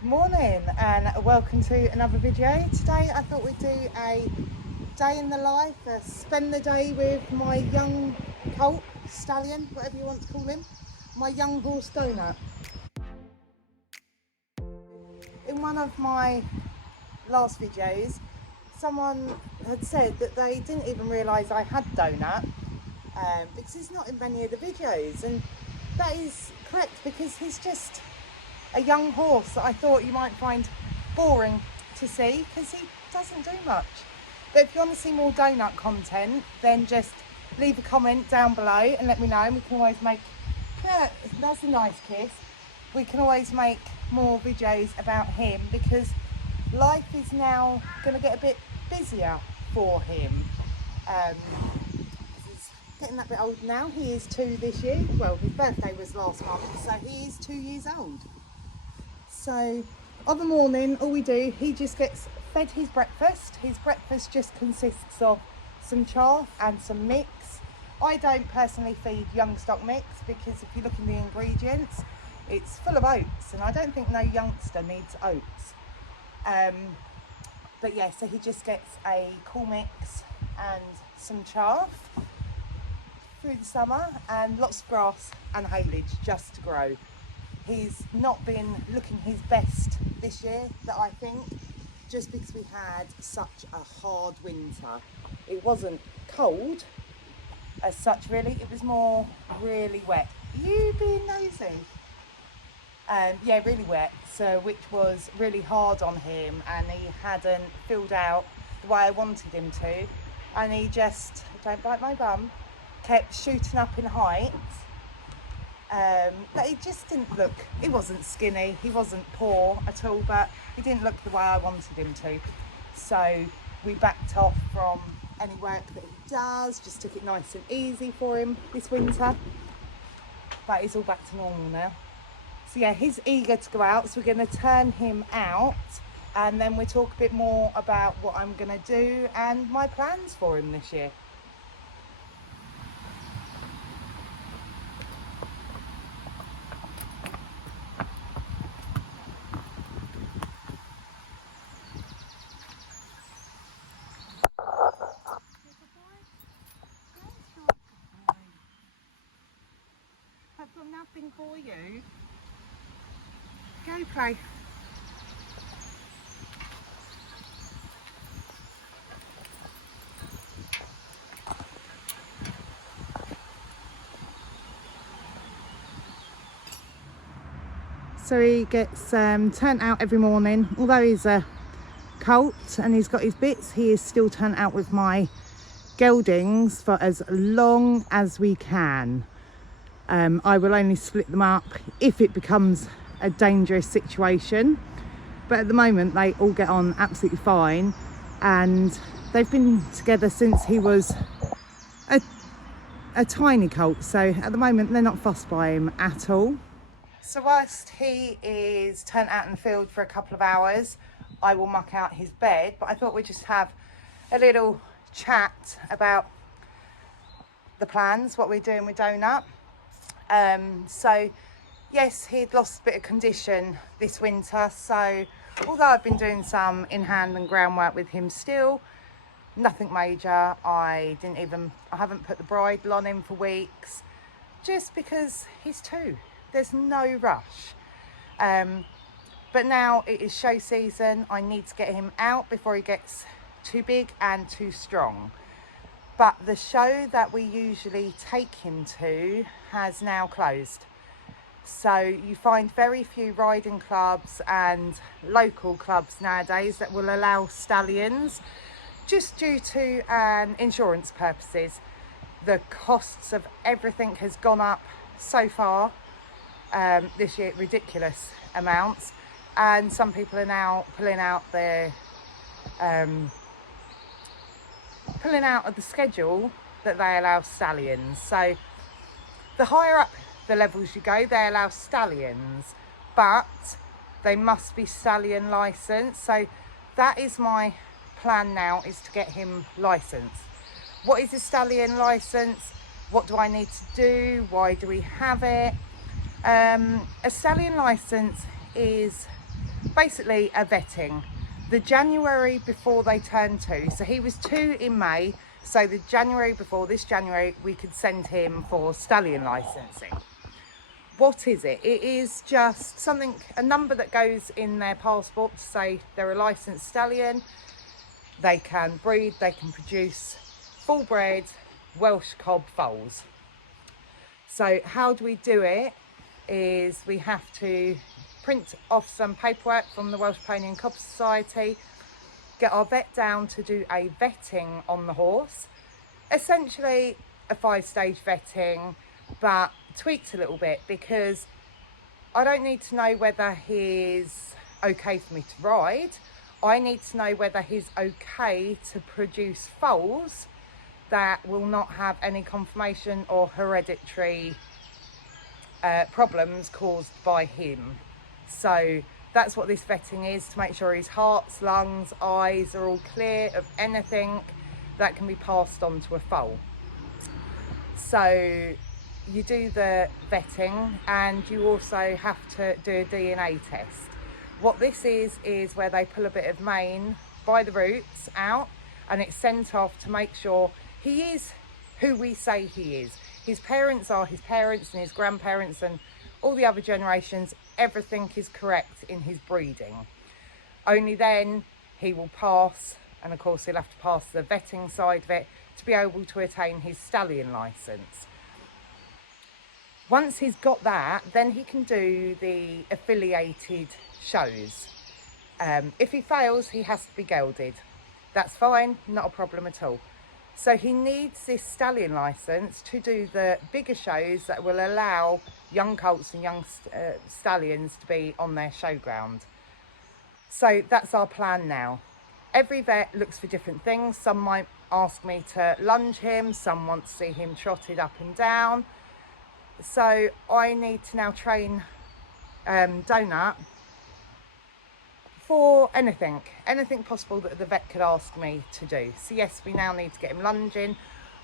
Good morning and welcome to another video. Today I thought we'd do a day in the life, spend the day with my young colt, stallion, whatever you want to call him, my young horse Donut. In one of my last videos, someone had said that they didn't even realise I had Donut because he's not in many of the videos, and that is correct because he's just a young horse that I thought you might find boring to see because he doesn't do much. But if you want to see more Donut content, then just leave a comment down below and let me know, and we can always make, that's a nice kiss, we can always make more videos about him because life is now going to get a bit busier for him. He's getting that bit old now. He is 2 this year. Well, his birthday was last month, so he is 2 years old. So on the morning, all we do, he just gets fed his breakfast. His breakfast just consists of some chaff and some mix. I don't personally feed young stock mix because if you look in the ingredients, it's full of oats, and I don't think no youngster needs oats. But yeah, so he just gets a cool mix and some chaff through the summer and lots of grass and haylage just to grow. He's not been looking his best this year, that I think, just because we had such a hard winter. It wasn't cold as such really, it was more really wet. You being nosy? Yeah, really wet, so which was really hard on him, and he hadn't filled out the way I wanted him to, and he just, don't bite my bum, kept shooting up in height. But he just didn't look, he wasn't skinny, he wasn't poor at all, but he didn't look the way I wanted him to. So we backed off from any work that he does, just took it nice and easy for him this winter. But he's all back to normal now. So yeah, he's eager to go out, so we're going to turn him out and then we'll talk a bit more about what I'm going to do and my plans for him this year. I've got nothing for you. Go play. So he gets turned out every morning. Although he's a colt and he's got his bits, he is still turned out with my geldings for as long as we can. I will only split them up if it becomes a dangerous situation, but at the moment they all get on absolutely fine, and they've been together since he was a tiny colt, so at the moment they're not fussed by him at all. So whilst he is turned out in the field for a couple of hours, I will muck out his bed, but I thought we'd just have a little chat about the plans, what we're doing with Donut. So yes, he'd lost a bit of condition this winter, so although I've been doing some in-hand and groundwork with him still, nothing major. I haven't put the bridle on him for weeks, just because he's 2. There's no rush. But now it is show season. I need to get him out before he gets too big and too strong. But the show that we usually take him to has now closed. So you find very few riding clubs and local clubs nowadays that will allow stallions, just due to insurance purposes. The costs of everything has gone up so far this year, ridiculous amounts, and some people are now pulling out of the schedule that they allow stallions. So the higher up the levels you go, they allow stallions, but they must be stallion licensed. So that is my plan now, is to get him licensed. What is a stallion license? What do I need to do? Why do we have it? A stallion license is basically a vetting. The January before they turn 2, so he was 2 in May, so the January before, this January, we could send him for stallion licensing. What is it? It is just something, a number that goes in their passport to say they're a licensed stallion. They can breed, they can produce full bred Welsh cob foals. So how do we do it? Is we have to print off some paperwork from the Welsh Pony and Cob Society, get our vet down to do a vetting on the horse, essentially a 5-stage vetting, but tweaked a little bit, because I don't need to know whether he's okay for me to ride. I need to know whether he's okay to produce foals that will not have any conformation or hereditary problems caused by him. So that's what this vetting is, to make sure his hearts, lungs, eyes are all clear of anything that can be passed on to a foal. So you do the vetting, and you also have to do a DNA test. What this is where they pull a bit of mane by the roots out, and it's sent off to make sure he is who we say he is. His parents are his parents, and his grandparents and all the other generations, everything is correct in his breeding. Only then he will pass, and of course he'll have to pass the vetting side of it to be able to attain his stallion license. Once he's got that, then he can do the affiliated shows. If he fails, he has to be gelded. That's fine, not a problem at all. So he needs this stallion license to do the bigger shows that will allow young colts and young stallions to be on their showground. So that's our plan now. Every vet looks for different things. Some might ask me to lunge him, some want to see him trotted up and down. So I need to now train Donut for anything possible that the vet could ask me to do. So yes, we now need to get him lunging.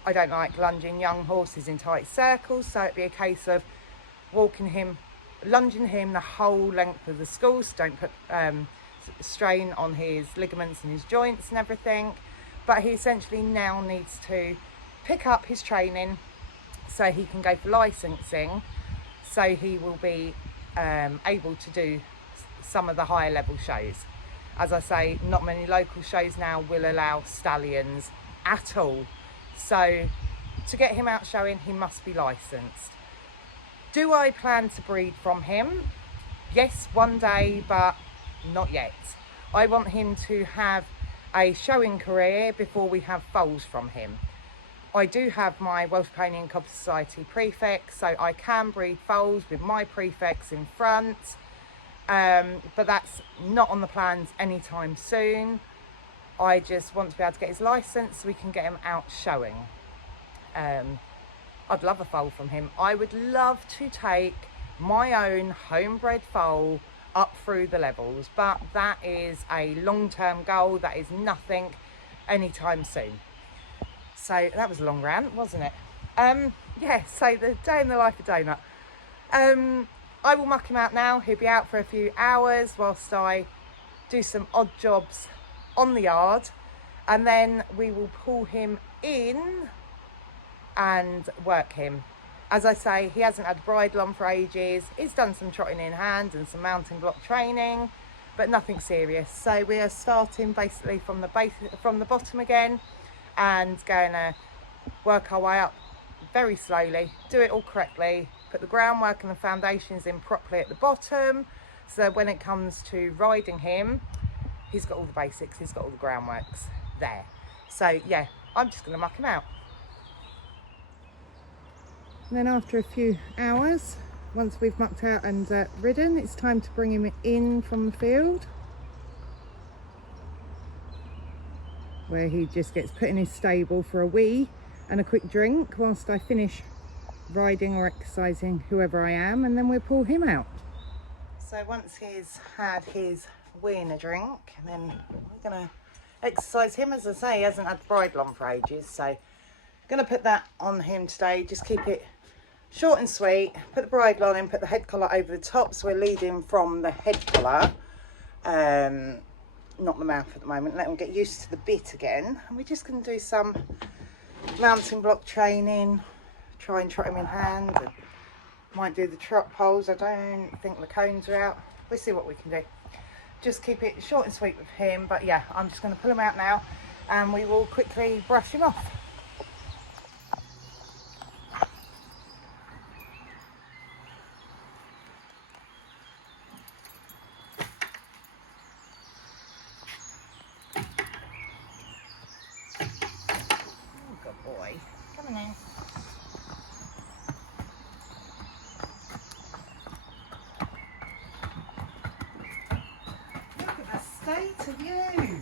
I don't like lunging young horses in tight circles, so it'd be a case of walking him, lunging him the whole length of the school, so don't put strain on his ligaments and his joints and everything. But he essentially now needs to pick up his training so he can go for licensing, so he will be able to do some of the higher level shows. As I say, not many local shows now will allow stallions at all. So to get him out showing, he must be licensed. Do I plan to breed from him? Yes, one day, but not yet. I want him to have a showing career before we have foals from him. I do have my Welsh Pony and Cob Society prefix, so I can breed foals with my prefix in front, but that's not on the plans anytime soon. I just want to be able to get his licence so we can get him out showing. I'd love a foal from him. I would love to take my own homebred foal up through the levels, but that is a long-term goal. That is nothing anytime soon. So that was a long rant, wasn't it? Yeah, so the day in the life of Donut. I will muck him out now. He'll be out for a few hours whilst I do some odd jobs on the yard, and then we will pull him in and work him. As I say, he hasn't had a bridle on for ages. He's done some trotting in hand and some mounting block training, but nothing serious. So we are starting basically from the bottom again, and going to work our way up very slowly, do it all correctly, put the groundwork and the foundations in properly at the bottom, so when it comes to riding him, he's got all the basics, he's got all the groundworks there. So yeah, I'm just going to muck him out. And then after a few hours, once we've mucked out and ridden, it's time to bring him in from the field, where he just gets put in his stable for a wee and a quick drink whilst I finish riding or exercising whoever I am, and then we'll pull him out. So once he's had his wee and a drink, and then we're going to exercise him. As I say, he hasn't had the bridle on for ages, so I'm going to put that on him today. Just keep it short and sweet, put the bridle on him, put the head collar over the top, so we're leading from the head collar. not the mouth at the moment. Let him get used to the bit again. And we're just going to do some mounting block training, try and trot him in hand, and might do the trot poles. I don't think the cones are out. We'll see what we can do. Just keep it short and sweet with him. But yeah, I'm just going to pull him out now and we will quickly brush him off. Oh, good boy. Come on in. State of you.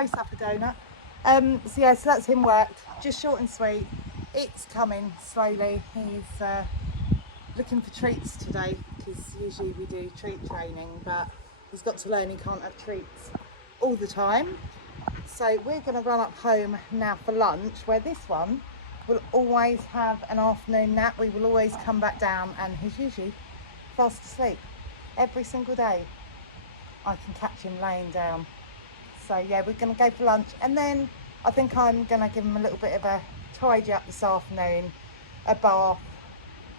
close up a donut. So yeah, so that's him worked, just short and sweet. It's coming slowly. He's looking for treats today, because usually we do treat training, but he's got to learn he can't have treats all the time. So we're going to run up home now for lunch, where this one will always have an afternoon nap. We will always come back down, and he's usually fast asleep every single day. I can catch him laying down. So yeah, we're going to go for lunch, and then I think I'm going to give him a little bit of a tidy up this afternoon, a bath.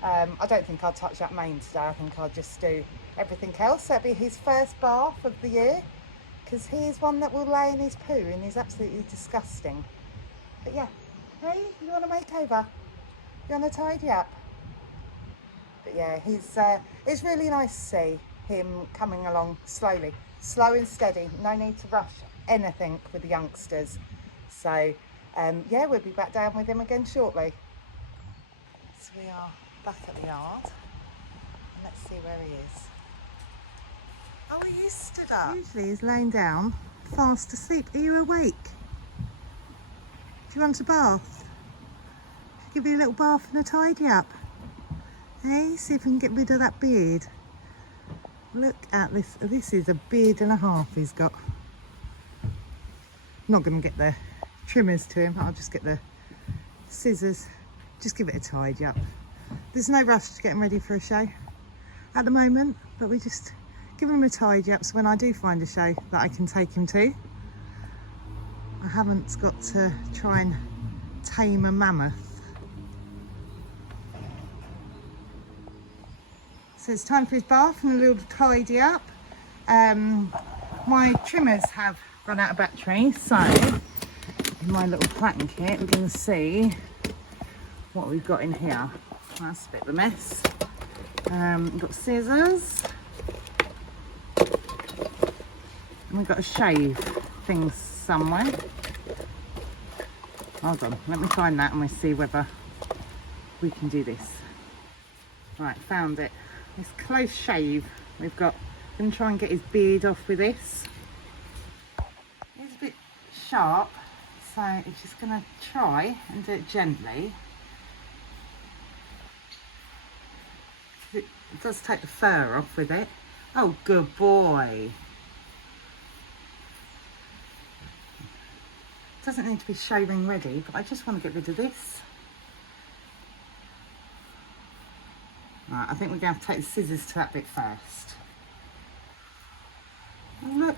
I don't think I'll touch that mane today. I think I'll just do everything else. So it'll be his first bath of the year, because he is one that will lay in his poo, and he's absolutely disgusting. But yeah, hey, you want a makeover? You want to tidy up? But yeah, it's really nice to see him coming along slowly, slow and steady. No need to rush anything with the youngsters. So yeah, we'll be back down with him again shortly. So we are back at the yard, and let's see where he is. Oh, he is stood up. Usually he's laying down, fast asleep. Are you awake? Do you want a bath? Give you a little bath and a tidy up. Hey, see if we can get rid of that beard. Look at this. This is a beard and a half he's got. I'm not going to get the trimmers to him. I'll just get the scissors. Just give it a tidy up. There's no rush to get him ready for a show at the moment, but we just give him a tidy up, so when I do find a show that I can take him to, I haven't got to try and tame a mammoth. So it's time for his bath and a little tidy up. My trimmers have run out of battery, so in my little platen kit we're going to see what we've got in here. That's a bit of a mess. We've got scissors, and we've got to shave things somewhere. Hold on, let me find that and we'll see whether we can do this. Right, found it. This close shave we've got. I'm going to try and get his beard off with this. It's a bit sharp, so I'm just going to try and do it gently. It does take the fur off with it. Oh, good boy. Doesn't need to be shaving ready, but I just want to get rid of this. Right, I think we're going to have to take the scissors to that bit first. Oh, look.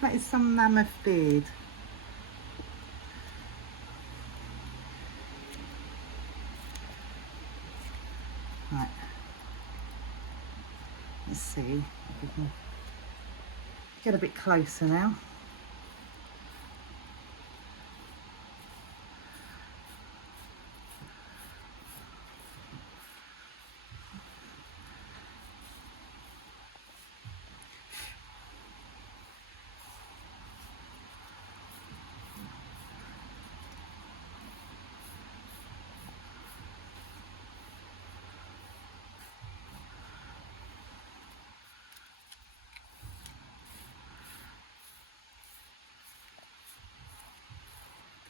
That is some mammoth beard. Right. Let's see if we can get a bit closer now.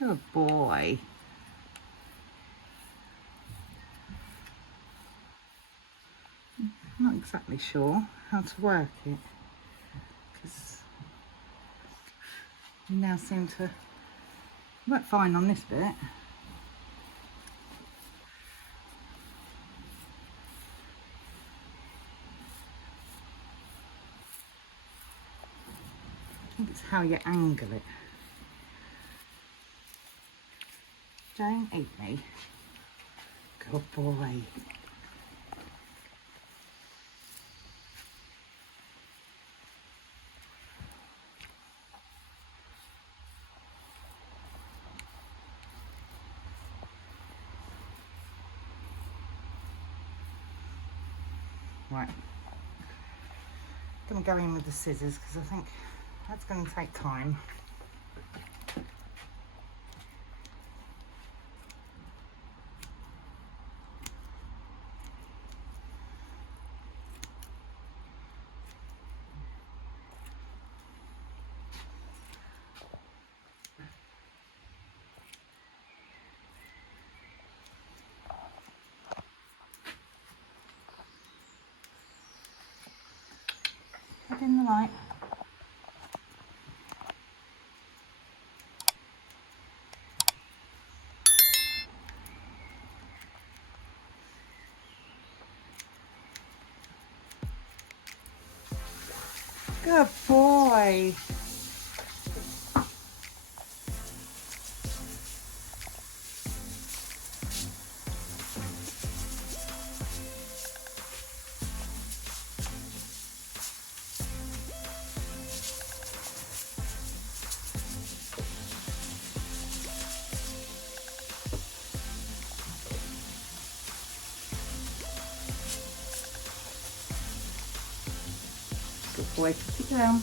Good boy. I'm not exactly sure how to work it, because we now seem to work fine on this bit. I think it's how you angle it. Don't eat me. Good boy. Right. I'm going to go in with the scissors because I think that's going to take time. Good boy. Good boy, put it down.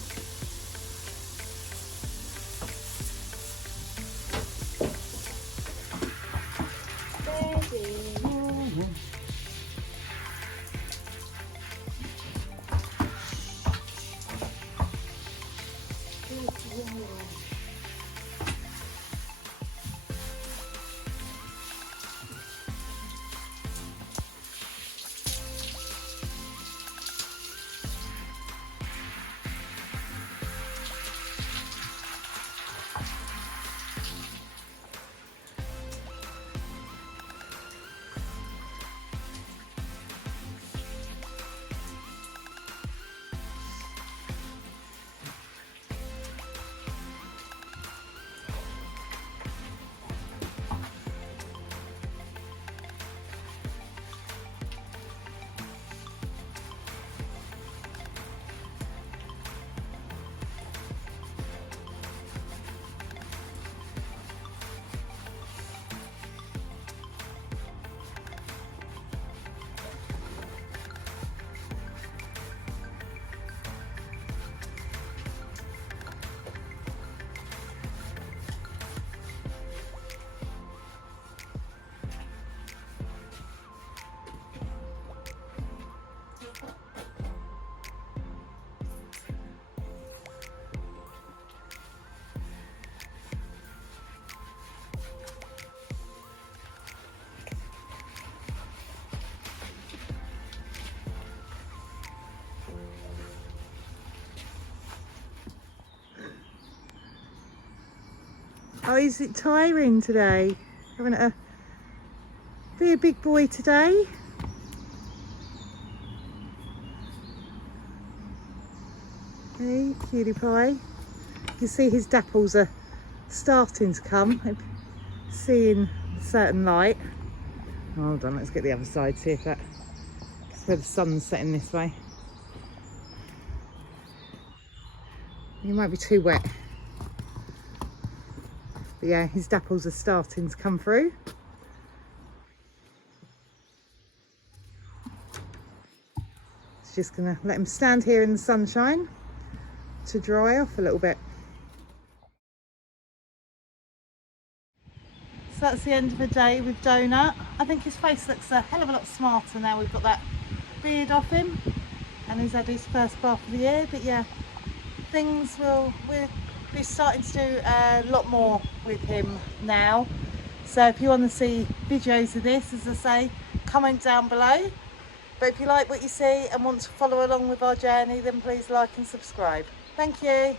Oh, is it tiring today? Having to be a big boy today? Hey, cutie pie. You see his dapples are starting to come. I'm seeing a certain light. Hold on, let's get the other side, see if that... It's where the sun's setting this way. You might be too wet. But yeah, his dapples are starting to come through. It's just gonna let him stand here in the sunshine to dry off a little bit. So that's the end of the day with Donut. I think his face looks a hell of a lot smarter now we've got that beard off him and he's had his first bath of the year. But yeah, we'll be starting to do a lot more with him now. So if you want to see videos of this, as I say, comment down below. But if you like what you see and want to follow along with our journey, then please like and subscribe. Thank you.